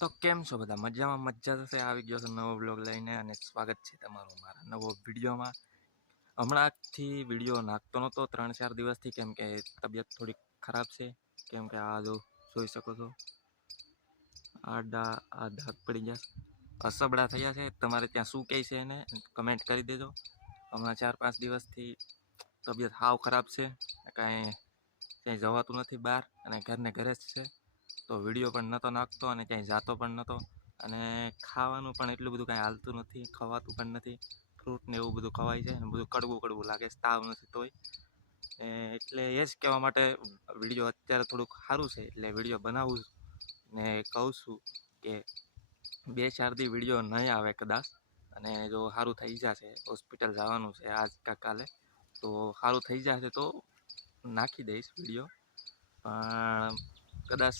તો કેમ છો બધા? મજામાં? મજા થશે આવી ગયો છે નવો બ્લોગ લઈને અને સ્વાગત છે તમારું મારા નવો વિડીયોમાં. હમણાંથી વીડિયો નાખતો નહોતો. ત્રણ ચાર દિવસથી કેમ કે તબિયત થોડીક ખરાબ છે. કેમ કે આ જો જોઈ શકો છો. આ ડા આ ધાક પડી ગયા અસબડા થયા છે. તમારે ત્યાં શું કહે છે એને? કમેન્ટ કરી દેજો. હમણાં ચાર પાંચ દિવસથી તબિયત હાવ ખરાબ છે. કાંઈ, ક્યાંય જવાતું નથી બહાર અને ઘરને ઘરે જ છે. તો વીડિયો પણ નહોતો નાખતો અને ક્યાંય જાતો પણ નહોતો અને ખાવાનું પણ એટલું બધું કાંઈ હાલતું નથી, ખવાતું પણ નથી. ફ્રૂટ ને એવું બધું ખવાય છે અને બધું કડવું કડવું લાગે તાવ નથી તોય. એટલે એ જ કહેવા માટે વીડિયો અત્યારે થોડુંક સારું છે, એટલે વીડિયો બનાવું ને કહું છું કે બે ચાર દી વીડિયો નહીં આવે કદાચ. અને જો સારું થઈ જશે, હોસ્પિટલ જવાનું છે આજ કા કાલે, તો સારું થઈ જશે તો નાખી દઈશ વીડિયો. પણ કદાચ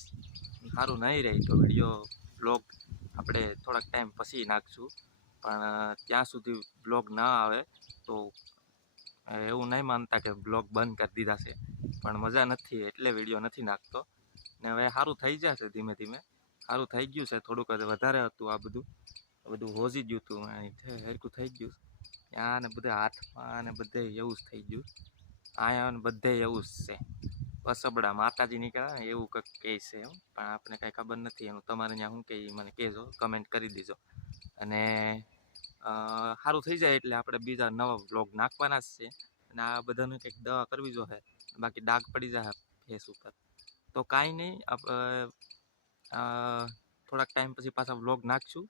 સારું નહીં રહે તો વીડિયો બ્લોગ આપણે થોડાક ટાઈમ પછી નાખશું. પણ ત્યાં સુધી બ્લોગ ના આવે તો એવું નહીં માનતા કે બ્લોગ બંધ કરી દીધા છે. પણ મજા નથી, એટલે વીડિયો નથી નાખતો. ને હવે સારું થઈ જશે ધીમે ધીમે. સારું થઈ ગયું છે, થોડુંક વધારે હતું આ બધું. બધું હોજી ગયું હતું હરકું થઈ ગયું. ત્યાં ને બધે હાથમાં ને બધે એવું જ થઈ ગયું. અહીંયા બધે એવું જ છે. અસબડા માતાજી નીકળ્યા એવું કંઈક કહે છે એમ. પણ આપણે કાંઈ ખબર નથી. એનું તમારે ત્યાં શું કહે મને કહેજો. કમેન્ટ કરી દેજો. અને સારું થઈ જાય એટલે આપણે બીજા નવા બ્લોગ નાખવાના જ છે. અને આ બધાને કંઈક દવા કરવી જોઈએ બાકી ડાઘ પડી જાય ફેસ ઉપર. તો કાંઈ નહીં થોડાક ટાઈમ પછી પાછા વ્લોગ નાખશું.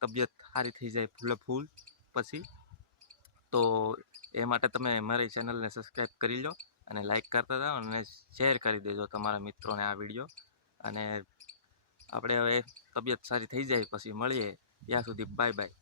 તબિયત સારી થઈ જાય ફૂલે ફૂલ પછી. તો એ માટે તમે મારી ચેનલને સબસ્ક્રાઈબ કરી લો. અને લાઈક કરતા જાઓ અને શેર કરી દેજો તમારા મિત્રોને આ વીડિયો અને આપણે હવે તબિયત સારી થઈ જાય, પછી મળીએ. ત્યાં સુધી બાય બાય